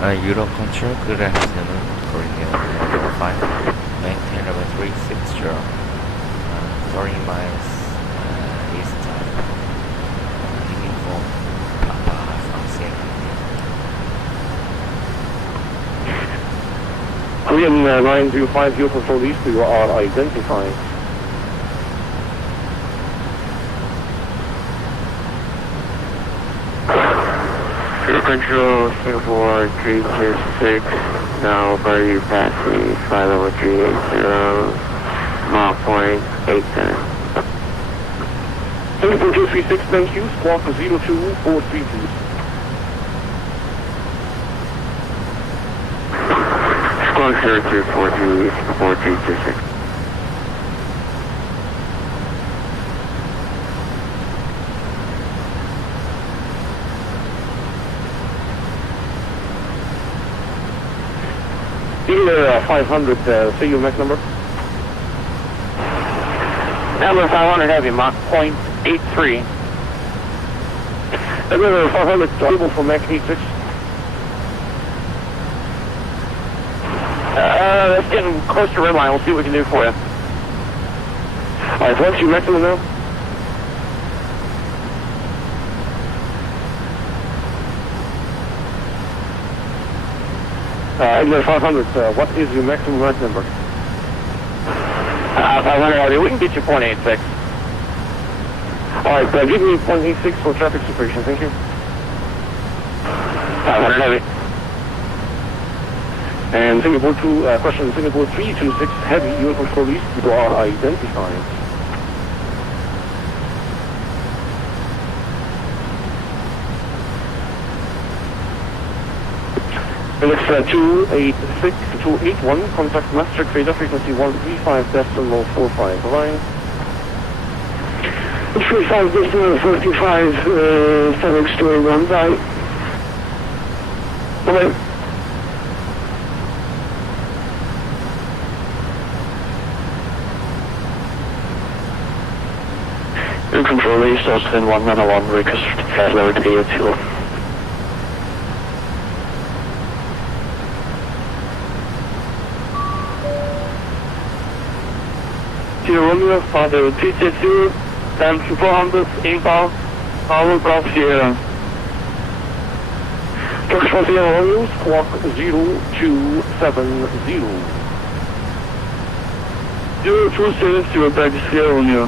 Euro control, good afternoon. Korean level 5, maintain level 360. 30 miles east of uniform Papa from Seattle. Korean 950 control east, you are identified. Control Singapore 326, now by passing 50380, Mach point 87. Singapore 236, thank you, squawk 02432. Squawk 0242, Singapore 326. Either 500, say your MAC number. Number 500 heavy, Mach point 83. Number 500, table for MAC 86. That's getting close to red line, we'll see what we can do for you. Alright, what's your maximum now? England 500, what is your maximum rank number? 500, we can get you 0.86. Alright, give me 0.86 for traffic separation, thank you. 500 heavy. And Singapore 2, question Singapore 326, heavy, you control east, you are identified. Alex 286, 281, contact master trader frequency 135.45, Rhein. 35.45, FedEx to A1, bye. Bye. New control east, Austin 191, request lower to the 2. Romeo, Father 370, times 400 inbound, power Golf Sierra. Foxtrot Romeo, squawk 0270. 0270, back to Sierra Romeo.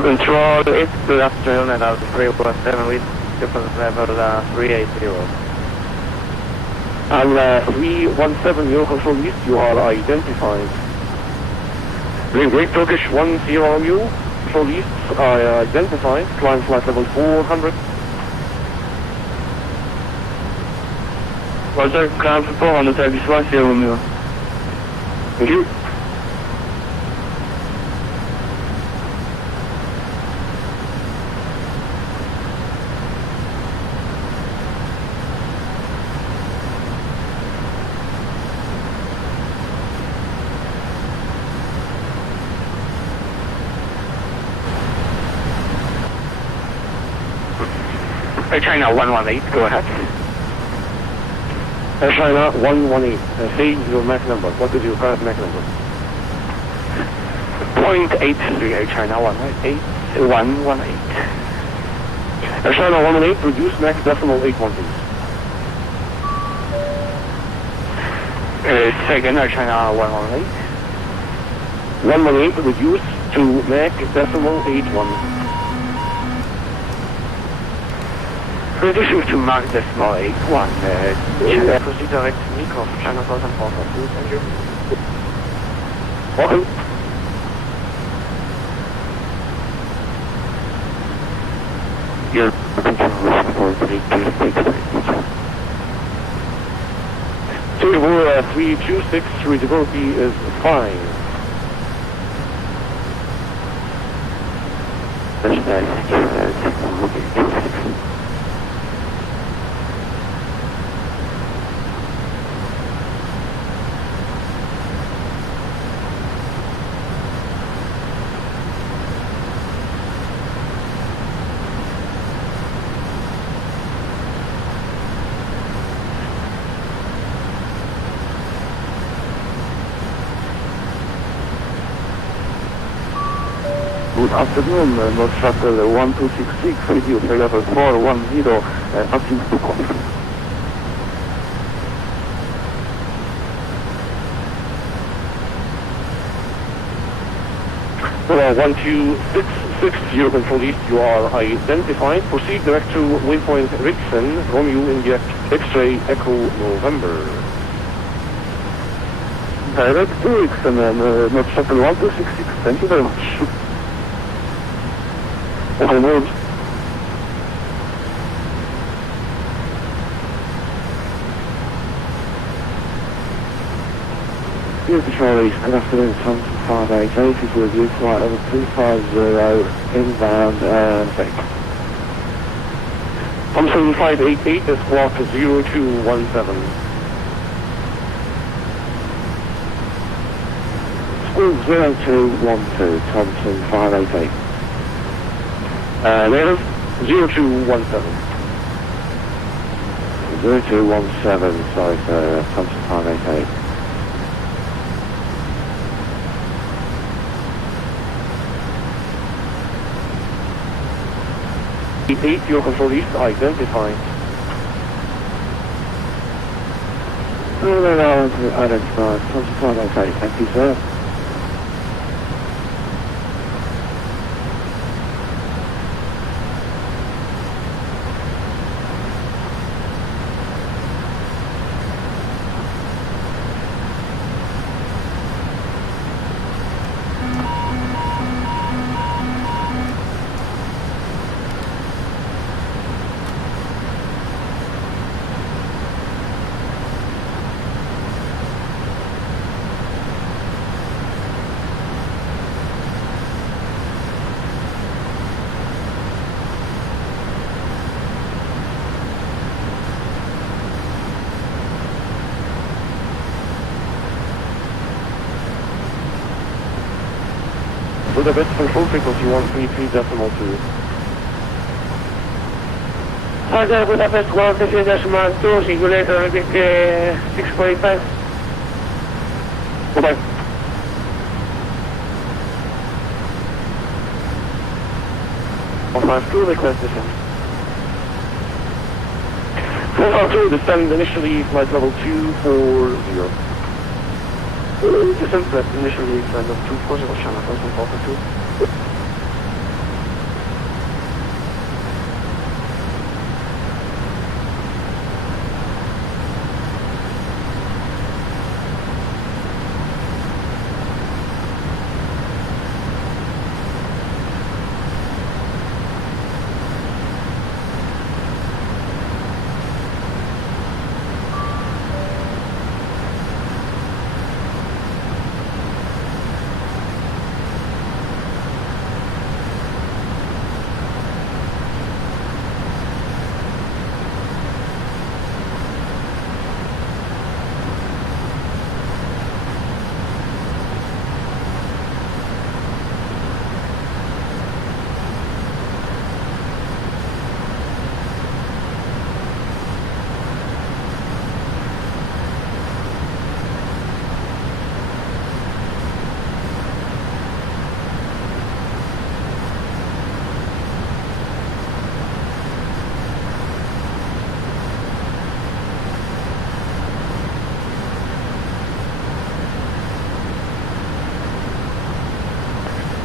Control, it's good afternoon and out 317 with difference level 380. And 317, your control east, you are identified. Great Turkish 10 you, control east, are identified, climb flight level 400. Roger, climb 400, taxi flight Sierra Romeo. Thank you. China 118, go ahead. China 118, say your MAC number. What is your current MAC number? 0.83, China 118. China 118, reduce MAC decimal 81, please. Second, China 118. 118, reduce to MAC decimal 81. Reducing to Mach decimal 81. Proceed direct to Nikov, China 1442, thank you. Welcome. Your control for 326. Singapore 326, readability is fine. Thank you. Good afternoon, North Shuttle 1266, radio level 410, Vatsim Eurasia. Well, 1266, Euro Control East, you are identified. Proceed direct to waypoint Rhein, Romeo India, X-ray Echo November. Direct to Rhein, North Shuttle 1266, thank you very much. Onward. Beautiful Charlie, good afternoon, Thompson 588 is with you, flight over 250 inbound and take. Thompson 588 is squawk 0217. Squawk 0212, Thompson 588. Native 0217. 0217, sorry sir, Thompson 588. Your control east identified. No, identified. Thompson 588, thank you sir. To the best control frequency 133.2. Hi, Budapest 133.2, singulator, I think 6.5. Goodbye. Five two, request descent. 452, descend initially flight level 240. Descent left initially flight level 240, channel 442.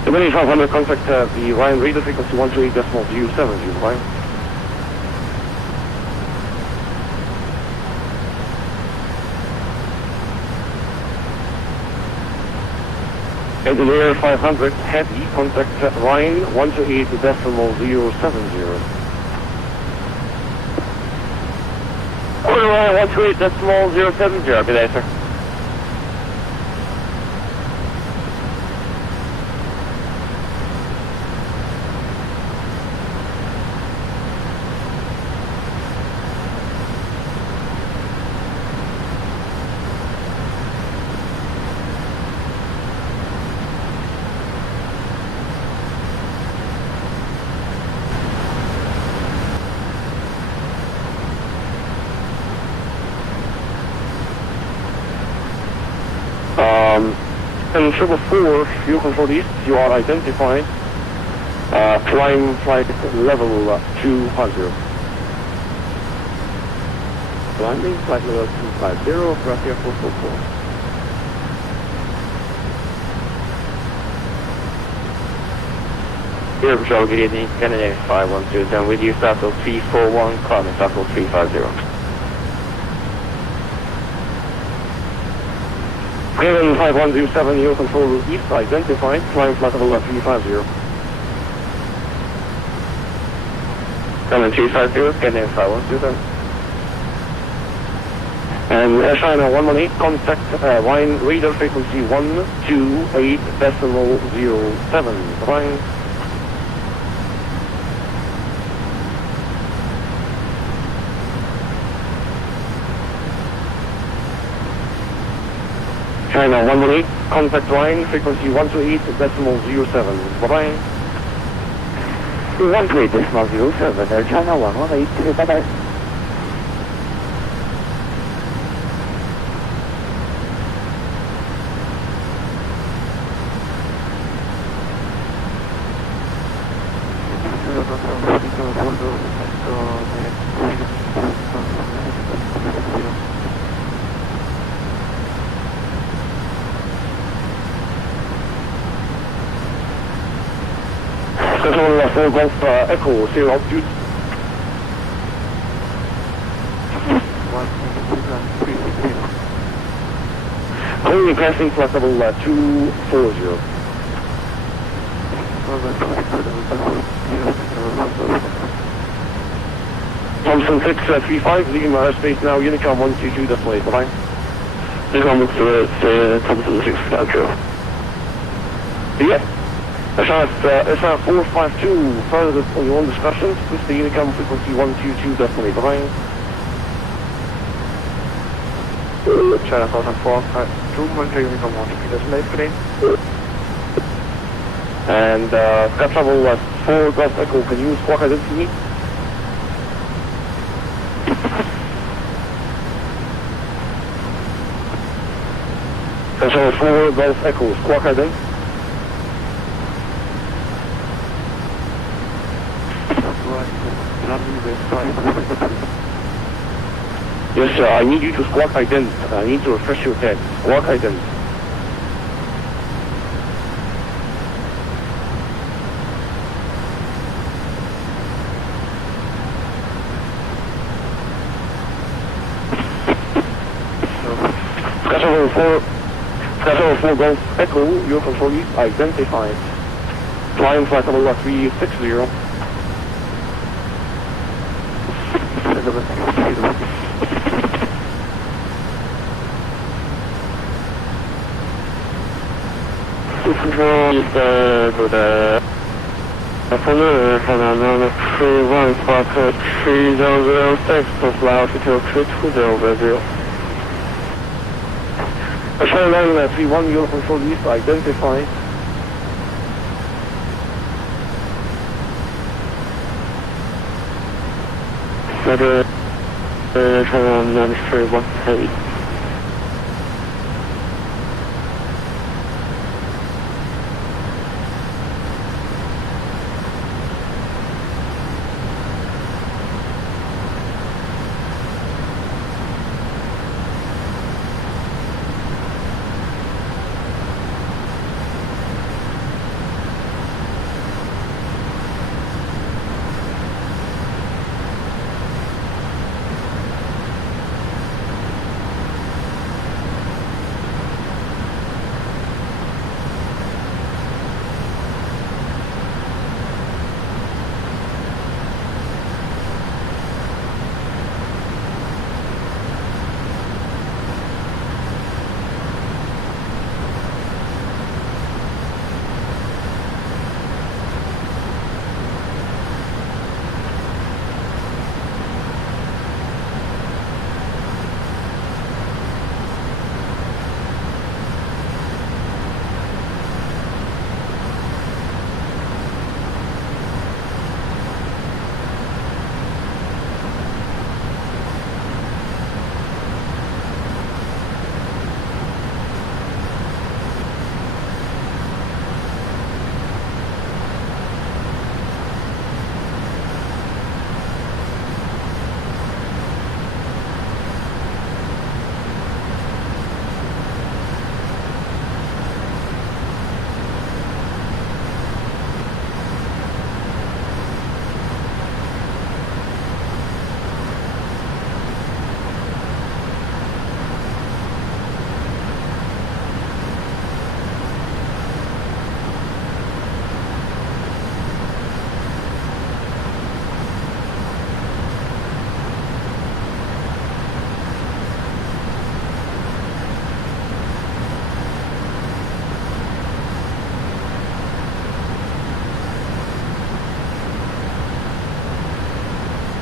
The 2500 contact the Rhein radar frequency 128.070, Rhein. And in air 500 heavy contact Rhein 128.070. Rhein 128.070, good day, sir. And 444, fuel control east, you are identified. Climb flight level 250. Landing flight level 250, Russia 444. Here, Patrol, good evening, Canada 512, then with you, Sasso 341, climbing Sasso 350. Cleveland 5107, you control east, identified, climb flight level 350. Coming 350, Canada 512, then. And Air China 118, contact Rhein radar frequency 128.07. Rhein. China 118, contact Rhein frequency 128.07. Bye-bye. 128.07, Air China 118, bye-bye. Control Golf Echo, 0 altitude. Only passing flight level 240. Thompson 635, leaving my airspace now, Unicom 122, definitely, bye-bye. Unicom looks to Thompson 650. Yeah. SR 452, further on your own discussions, with the Unicom frequency 122, definitely, bye-bye. China 1004, 213, Unicom 122, definitely, good. And sky travel 4 Golf Echo, can you squawk identity? Control 4 Golf Echo, squawk identity. Yes, sir, I need you to squawk ident. I need to refresh your head. Squawk ident. Schedule 4 Golf Echo, your control is identified. Flying flight level 360. Control is to the afternoon, Canada 31 Squawk 3006 to fly altitude 320 Airline 31, your control is identified. Canada 318.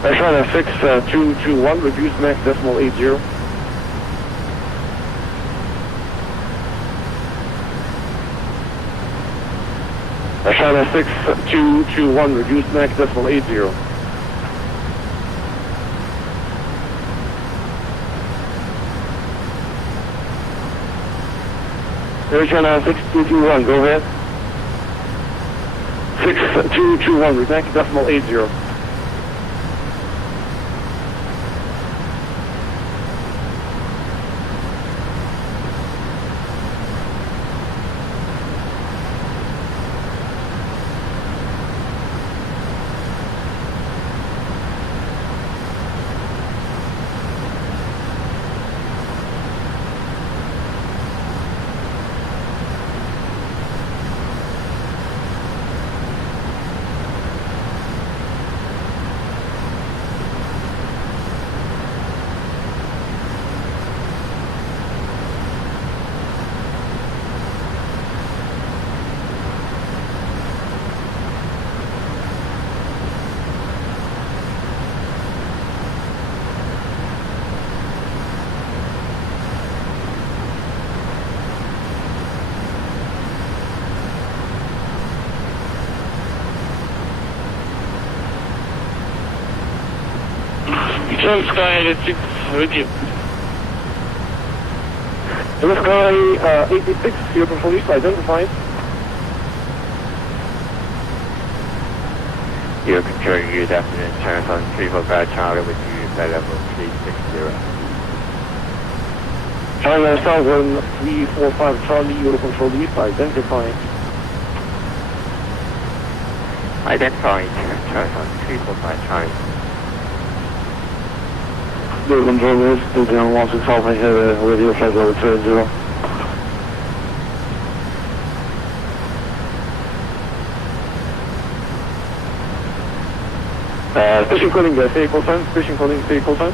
China 6221, reduce max decimal 80. China 6221, reduce max decimal 80. Air China 6221, go ahead. 6221, reduce decimal 80. Sky 6, ready. Sky 86, your police identified. Your control unit afternoon, turns on 345 Charlie with you, flight level 360. China Southern 345 Charlie, your control east identified. Identifying turns on 345 Charlie. Your control east, 210 Alpha here, radio flight level 30. Station calling vehicle time, station calling vehicle time.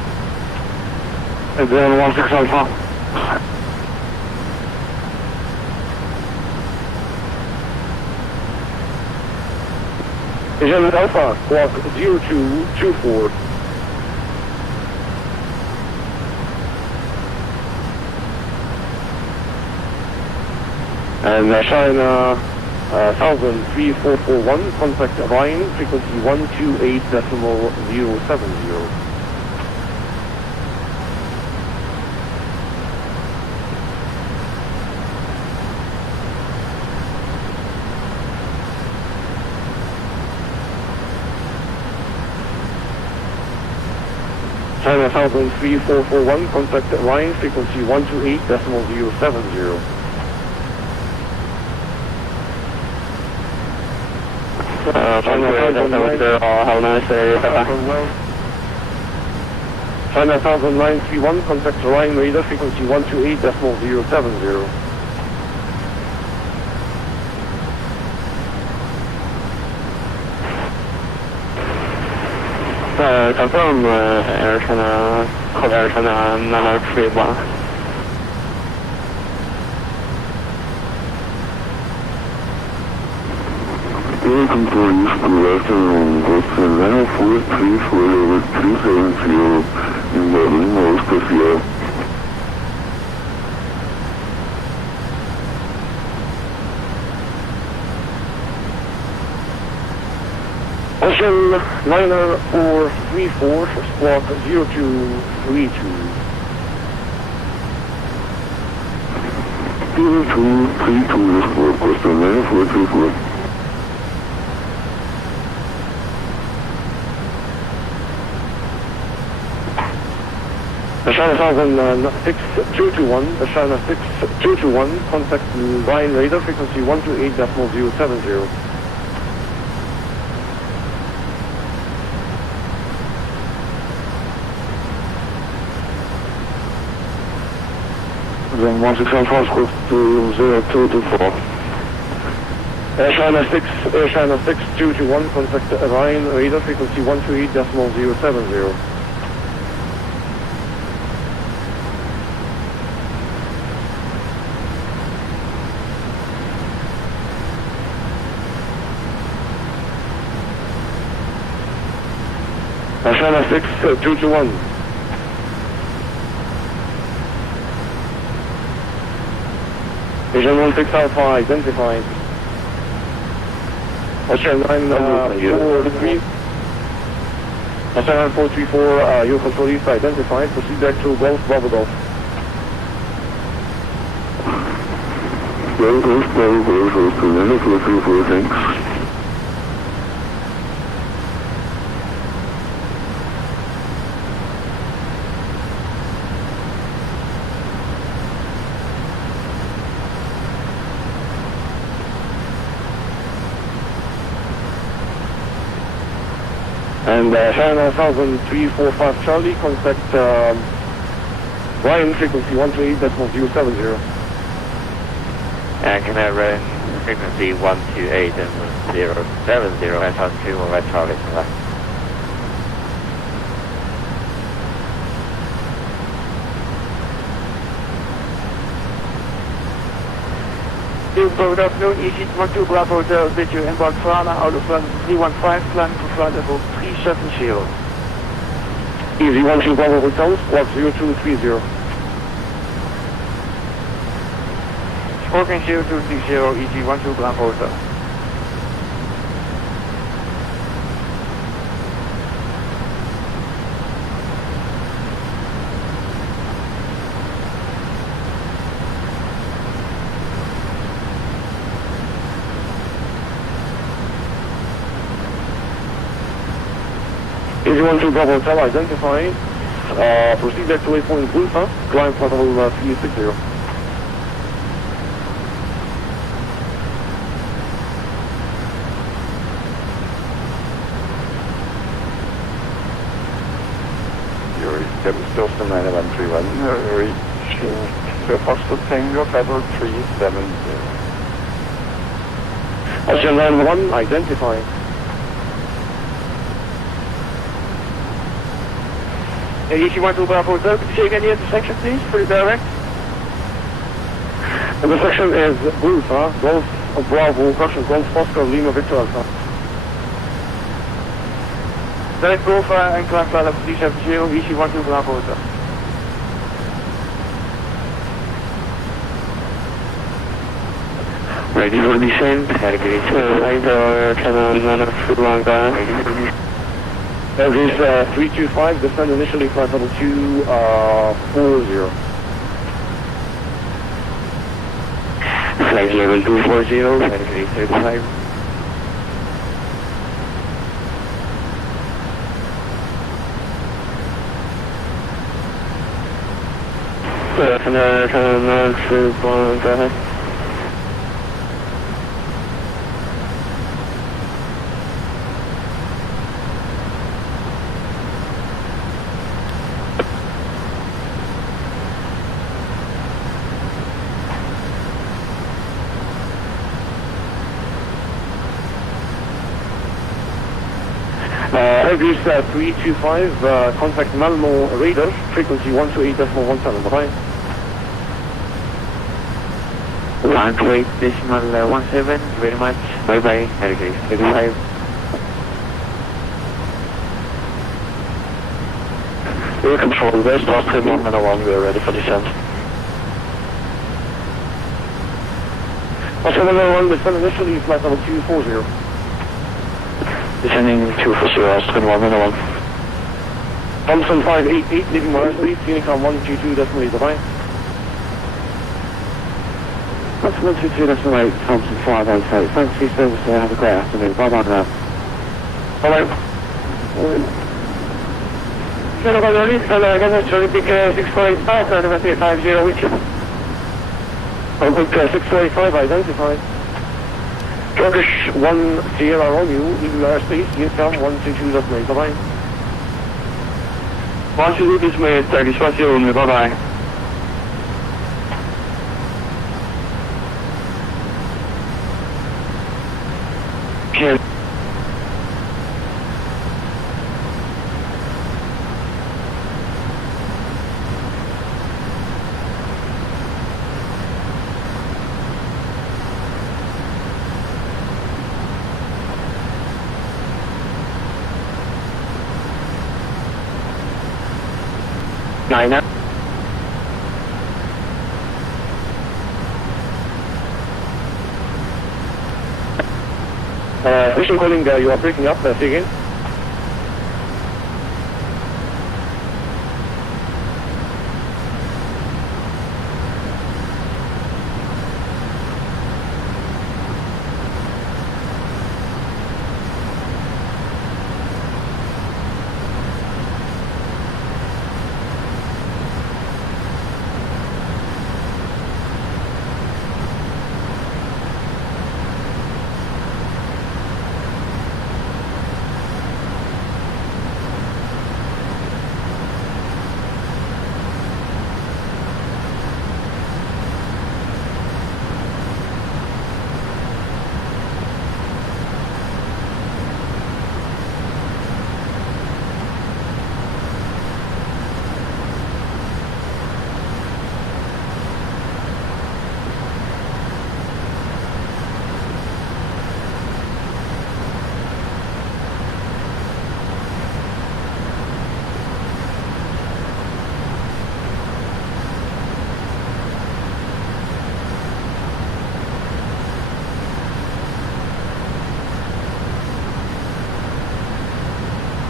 And then 16 Alpha. Agent Alpha, clock 0224. And China 10003441, contact Rhein, frequency 128.070. China 10003441, contact Rhein, frequency 128.070. China 100931, contact Rhein radar, frequency 128.070. Confirm Air China, call Air China 931. Air control east to western Boston, level 434 level 270 in the ring Osterfield. Ocean Liner 434, squawk 0232. 0232 squawk, Boston, level 434. China 6221, China 6221, contact Rhein radar, frequency 128.070. Then 165 squawk to 0224. China 6221, contact Rhein radar, frequency 128.070. China 6, 221. Asian 16 Alpha identified. Australian 943. Australian 434, your control east identified. Proceed back to Golf Bravo Golf. Thanks. And China 1345 Charlie, contact Rhein frequency 128.070. And can I run frequency 128.070 and on 2 more red targets on left. Good afternoon, EC12 Bravo Hotel, Jeju, inbound Frana, out of London 315, planning for flight level 370. Easy 12 Bravo Hotel, squawk 0230. Squawking 0230, EC12 Bravo Hotel. Easy 12 Bravo Hotel identified. Proceed back to waypoint Bulfa, climb flight level 360. Still 9131, reaching the Foxtrot Tango, level 370. Australian 91 identified. EC12 Bravo Hotel, could you say again the intersection please, for the direct? The intersection is Bulfa, Golf Bravo, Russian Golf, Oscar, Lima, Victor Alpha. Direct Golfa and climb flight level 370, EC12 Bravo Hotel. Ready for descent. Either channel 931 guy. Average 325, descend initially flight level 240. Flight level 240, category 35. Channel 931, go ahead. Airbus 325, contact Malmo radar, frequency 128.17, bye-bye. 128.17, very much, bye-bye, Airbus 35. Air control west, Austin 191, we are ready for descent. Austin 191, descend initially flight level 240. Descending 240, Austin 191. Thompson 588, leaving Mars 3, Unicom 122, decimal 8, bye-bye. That's 122, decimal 8, Thompson 588. Thanks for your service, have a great afternoon. Bye-bye now. Bye-bye. Hello, Charlie, Big 645, 50, which is? Big 645 identified. Turkish 1 Sierra Romeo, leaving airspace, Unicom 122, decimal 8, bye-bye. 122, decimal 8, Turkish 1 Sierra Romeo, bye-bye. Cheers. 9. Mission calling, you are breaking up, say again.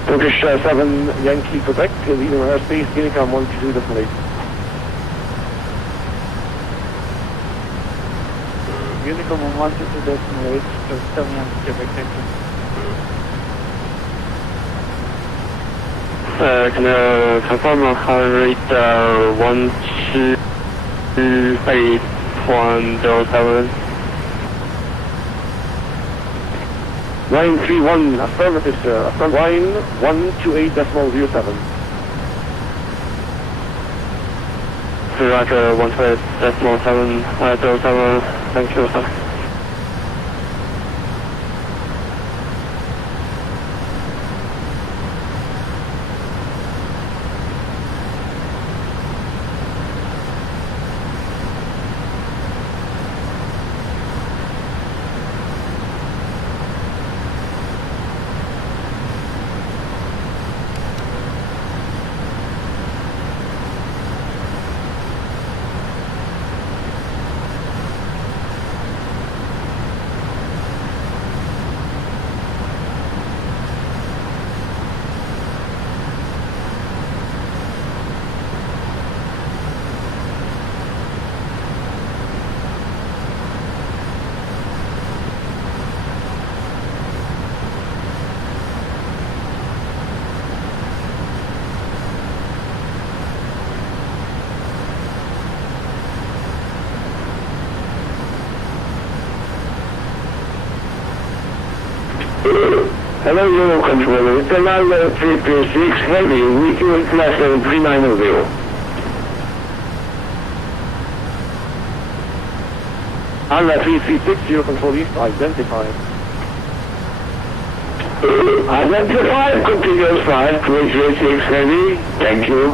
Turkish 7 Yankee Quebec, leaving airspace, Unicom 122 definitely. Unicom 122 definitely, 7 Yankee Quebec, thank you. Can you confirm heart rate 128.07? Rhein 31, affirmative sir, Rhein 128.07. Roger, 128.07, thank you sir. Hello, Euro controller. It's another pfpx heavy, weekend class 390. Anna 336, Euro control east, identified. Identified, continuous flight, 336 heavy. Thank you.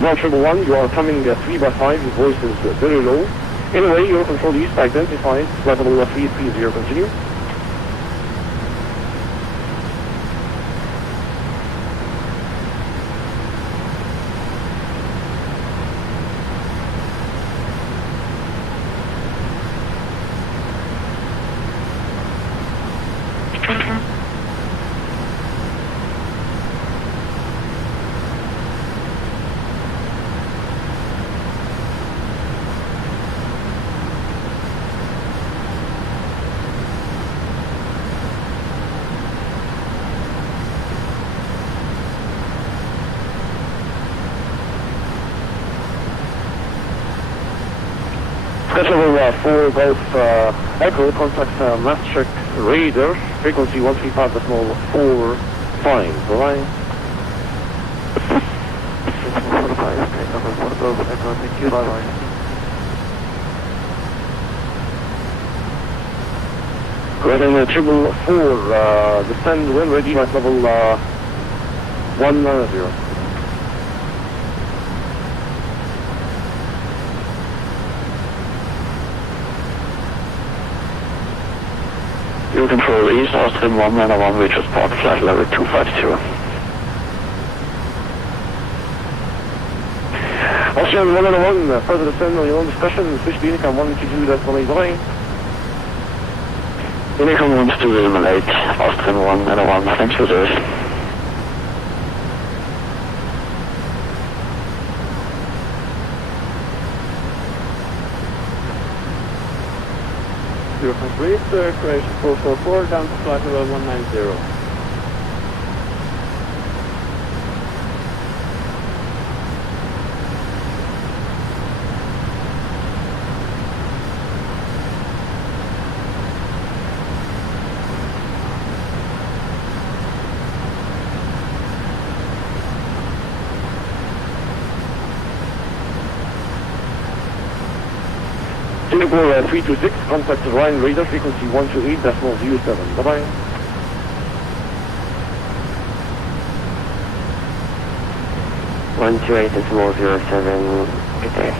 Launch number 1, you are coming 3 by 5, your voice is very low. Anyway, Euro control east, identified, flight level 330, continue. Level 4 Golf Echo, contact mass check radar, frequency 135.45, alright? 45, okay, number 4 Golf Echo, thank you, bye bye. Heading 444, descend when ready, flight level 190. Jeju Control East, Austrian 191, reach port flight level 250. Austrian 191, further descend on your own discretion, switch to Unicom 122.189. Unicom 122.188, Austrian 191, thanks for this. 0.3, correction 444, down to flight level 190. Singapore 326, contact the Rhein radar frequency 128.07. Bye-bye. Good day.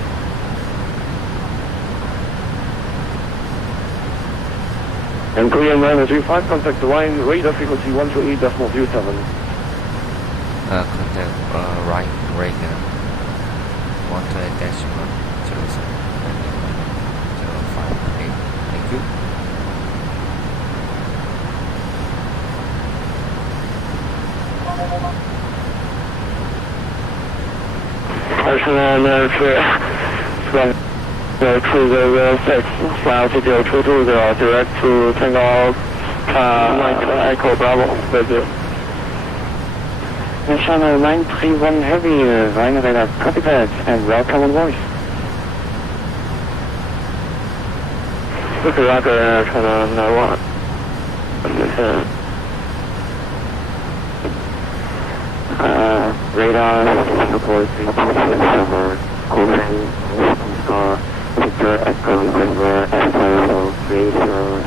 And Korean 935, contact the Rhein radar frequency 128.07. Contact Rhein radar 128.07. Thank you. Personnel from Cruiser 6, flight 022, direct to Tango Echo Bravo, with you. Channel 931 Heavy, Rhein radar, copy that, and welcome on voice. Roger, channel 91. Radar, Singapore 327, Cockpit, Victor Echo River, Echo 30,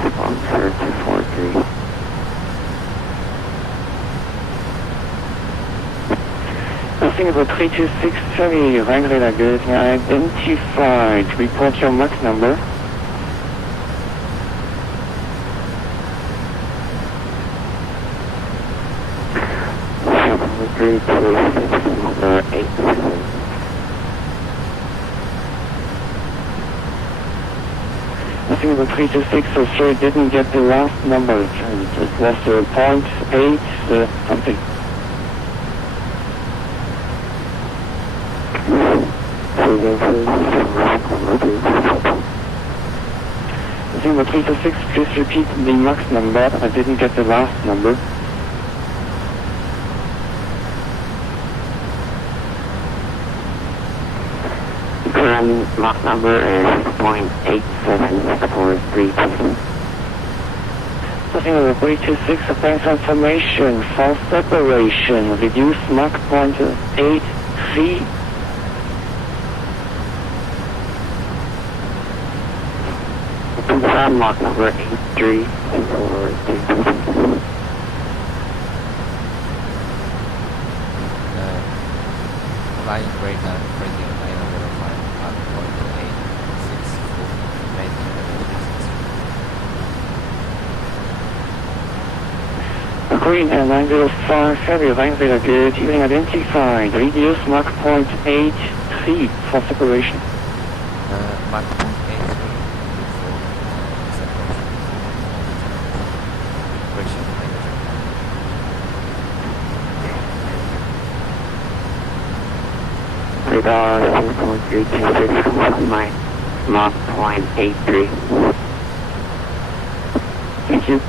sponsor 243. Singapore 326 Heavy, Rhein radar good, identified, report your MAX number. I think the 326, so sure didn't get the last number. It was 0.8 something. I think the 326, please repeat the max number. I didn't get the last number. Mach number is 0.87 for 326. Nothing over 326, applying transformation, false separation, reduce Mach 0.83. Confirm Mach number 83 for 326. Flying radar, radio 905, 1.864, Green Air 905, Heavy, Rhein radar good, evening identified, reduce Mach 0.83 for separation. Mach 0.83 for separation. Radar 0.326, Mach 0.83. Thank you.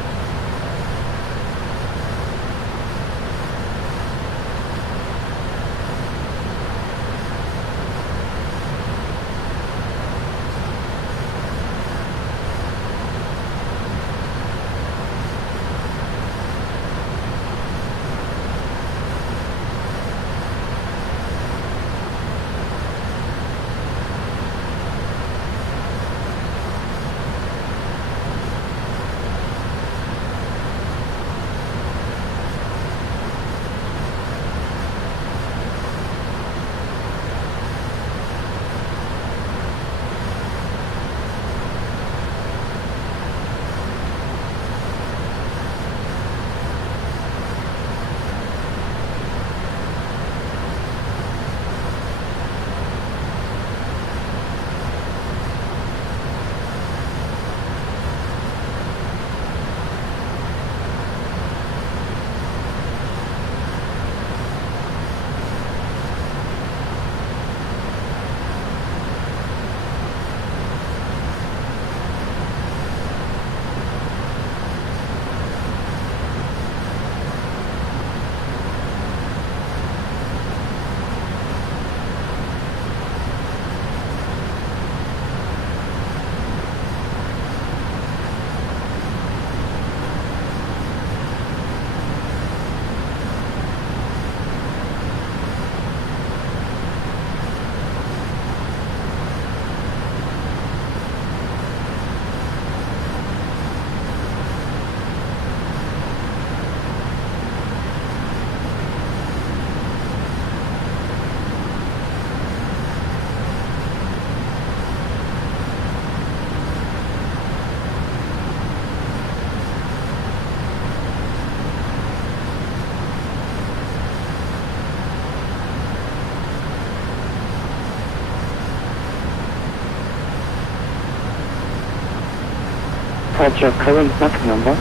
report your current Mach number.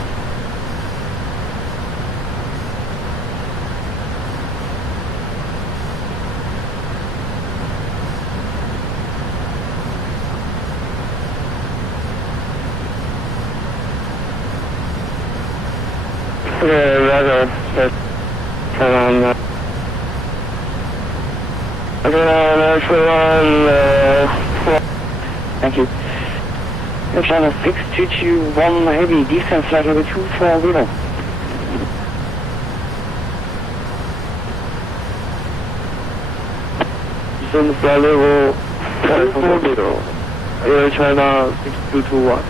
Thank you. Air China 6221 heavy descent flight level 240. Descent flight level 240. Air China 6221.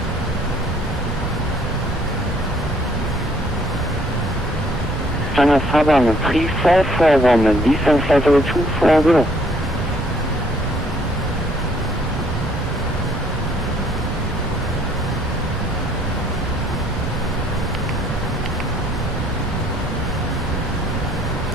China Southern 3441 descent flight level 240.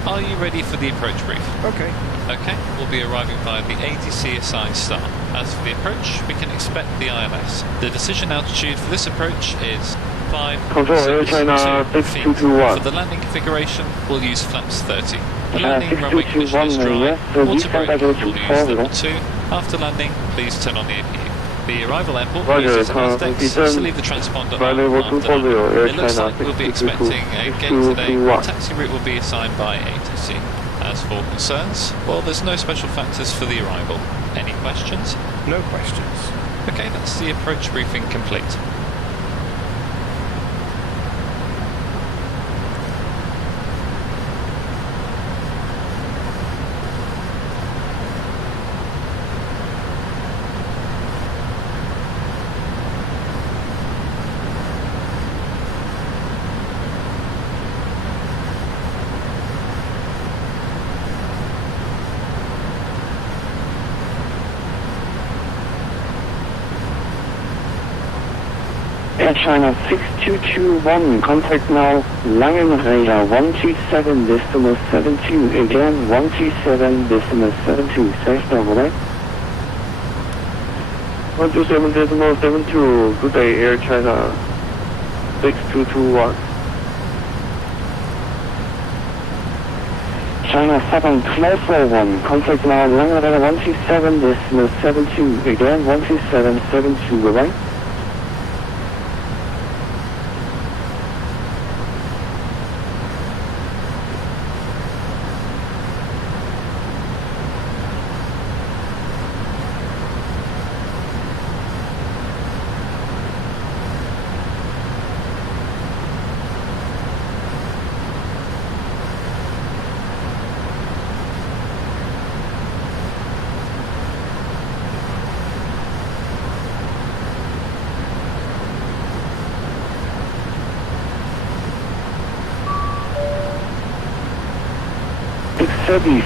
Are you ready for the approach brief? Okay. Okay, we'll be arriving via the ATC assigned star. As for the approach, we can expect the ILS. The decision altitude for this approach is 5.62 feet. For the landing configuration, we'll use flaps 30. The landing runway condition is dry. Water brake, we'll use level 2. After landing, please turn on the APU. The arrival airport uses Ezdok to leave the transponder on after landing. It looks like we'll be expecting a gate today. The taxi route will be assigned by ATC. As for concerns, well, there's no special factors for the arrival. Any questions? No questions. Okay, that's the approach briefing complete. Air China 6221, contact now, Langen radar 127.72, again 127.72, safe now, right? 127.72, good day, Air China 6221. China Southern 1241, contact now, Langen radar 127.72, again 127.72, right?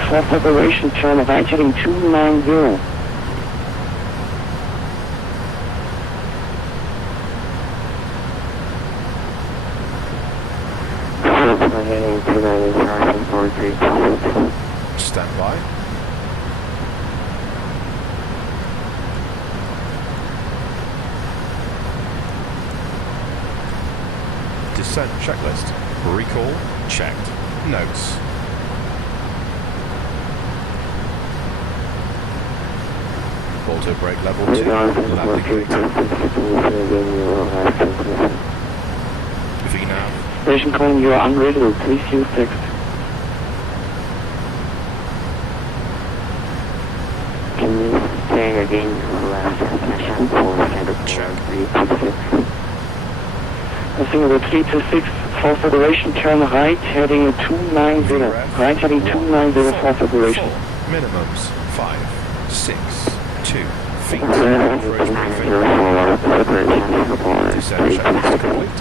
Fourth operation, turn of right heading 290. Stand by. Descent checklist. Recall checked. Notes. Auto brake level 2. Landing gate. VNAV. Station calling, you are unreadable. Please use text. Can you say again last session for check? Passing over 326, fourth operation, turn right heading 290. Right heading 290, fourth operation. Minimums 5, 6, 2 feet. Approach briefing. Descent checklist complete.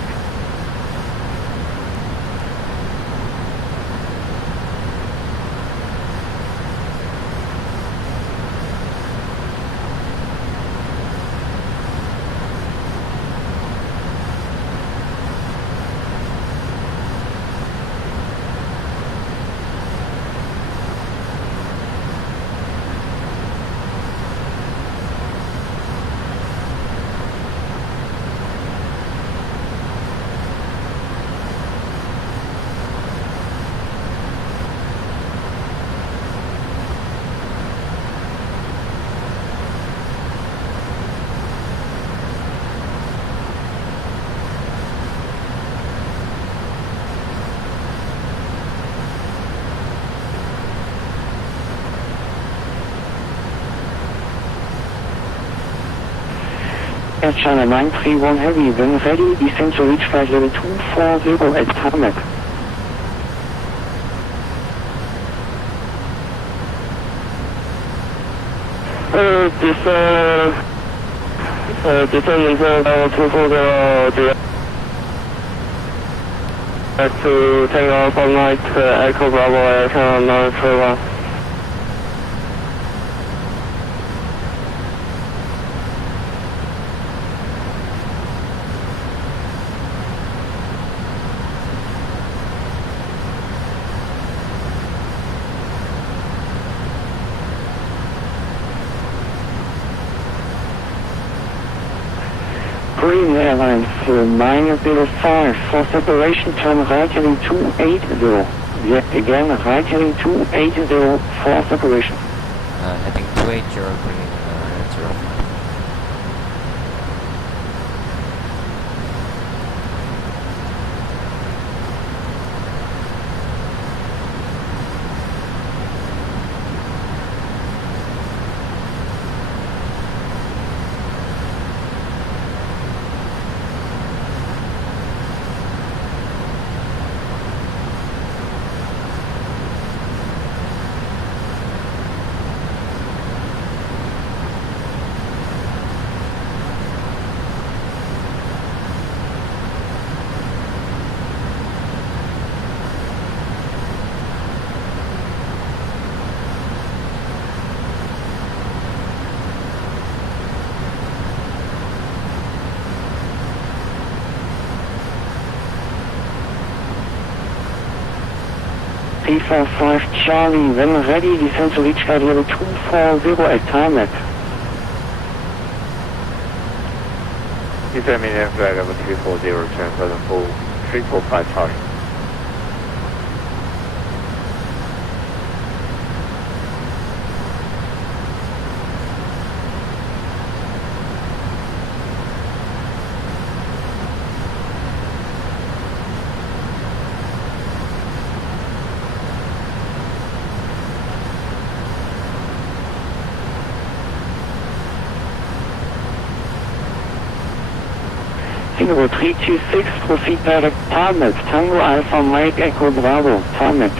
Air China 931 Heavy, when ready, descend to reach flight level 240 at tarmac. Descend into level 240 direct to take off on night Echo Bravo Air China 931. Green Airlines 905 for separation turn right heading 280. Yet again, right heading 280 for separation. Heading 280, green 05. P45 Charlie, when ready, descend to reach flight level 240 at tarmac. Determinate flight level 240, return for the full 345 Charlie. Singapore 326, proceed direct tarmac, Tango Alpha Mike Echo Bravo, tarmac.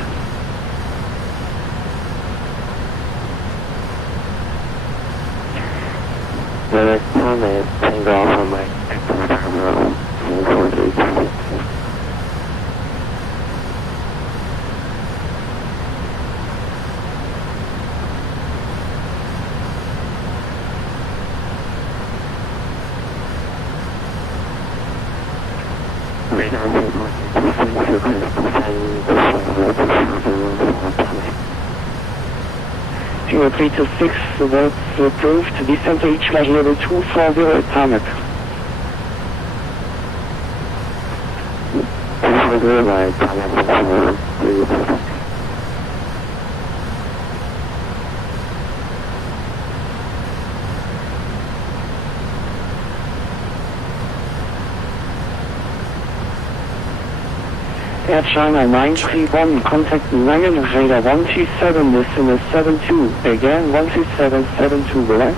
Direct tarmac, Tango Alpha Mike Echo Bravo, 448. Singapore 326, that's approved, descend to reach flight level 240 at tarmac. Air China 931, contact Rhein, radar 137, decimal 72, again 13772, will I?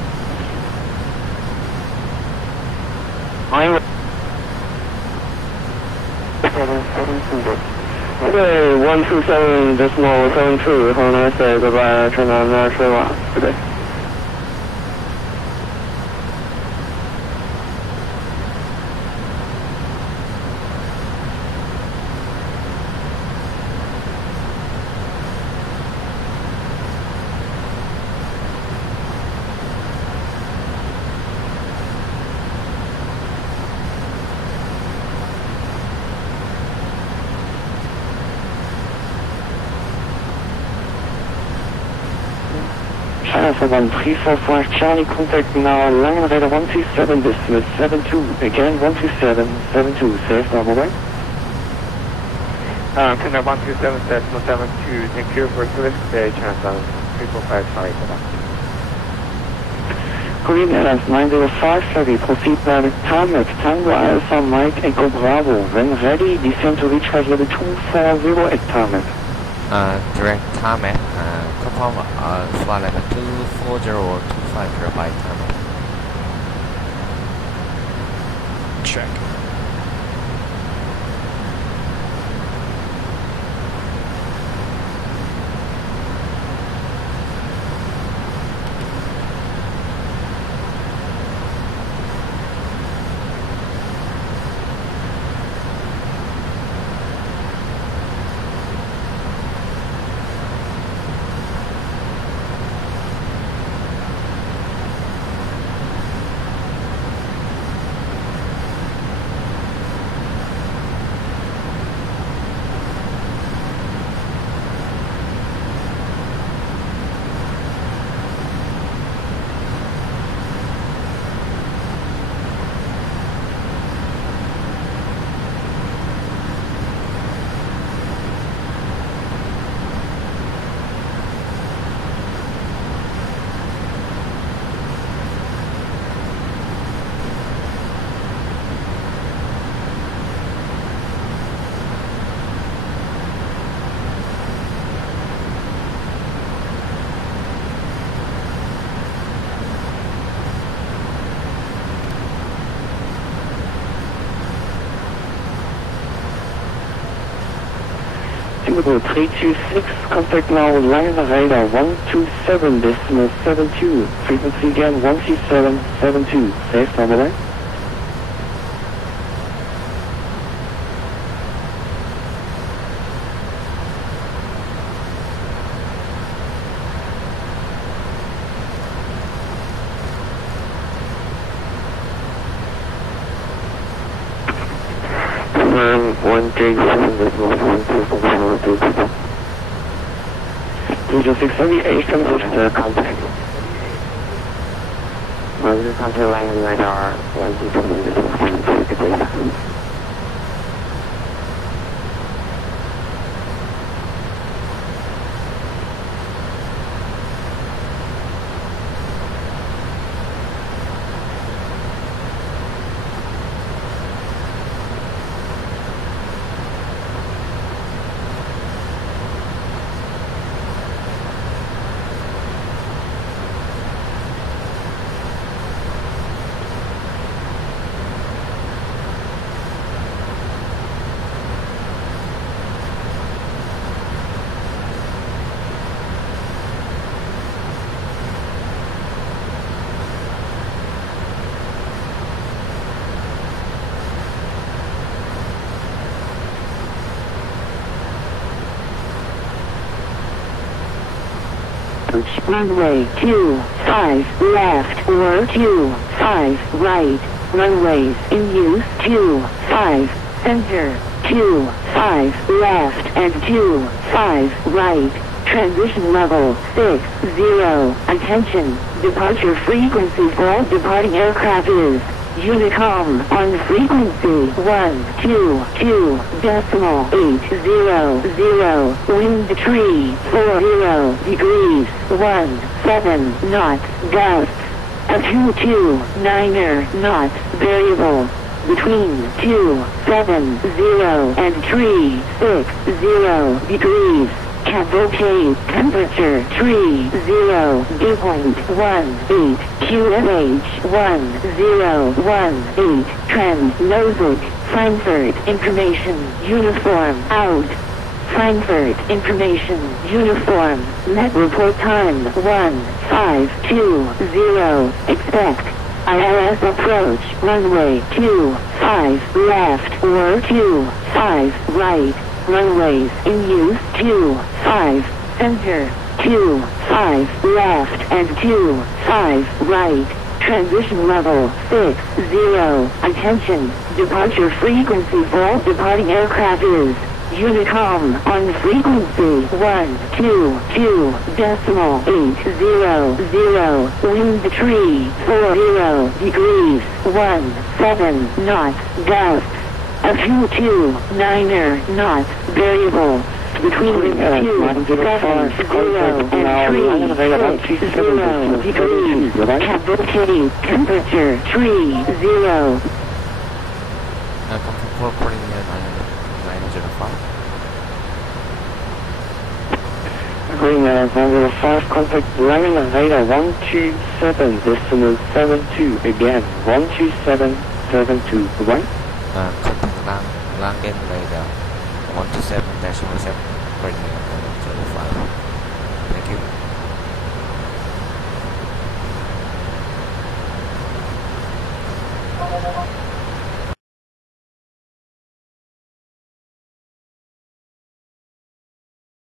Okay, 127.72, have a nice day, goodbye, China 931, good day. China 345 Charlie, contact now Langen radar 127, decimal 72, again 12772, safe, double way. China 127.72, thank you for service today, China 345 Charlie, goodbye. Green Airlines 905 Heavy, proceed direct tarmac, Tango Alpha Mike Echo Bravo, when ready, descend to reach flight level 240 at tarmac. Direct tarmac, confirm flight level 240 or 250 by tarmac. check. Singapore 326, contact now line radar 127.72, frequency again 127.72, safe OverLand. Heavy comes with the contact. Roger, contact line radar 127.72, good data. Runway 25 left or 25 right. Runways in use 25 center, 25 left and 25 right. Transition level 60. Attention, departure frequency for all departing aircraft is Unicom on frequency 122.800, wind tree 40 degrees 17 knots, gusts a 229 knots, variable between 270 and 360 degrees. Cavalcade temperature 30, dew point 18, QMH 1018, trend Nozick, Frankfurt information, uniform out. Frankfurt information, uniform, net report time 1520, expect ILS approach, runway 25 left or 25 right. Runways in use 25 center, 25 left and 25 right. Transition level 60. Attention, departure frequency for all departing aircraft is Unicom on frequency 122.800, wind tree 40 degrees 17 knots, gusts a 229 knots, variable between 270 and 360 degrees. Cavalcade temperature 30. Comfort reporting 905. Green 905, contact line radar 127.72, again 127.72. 721. Contact Lang Langen Radar 127-07 bringing up.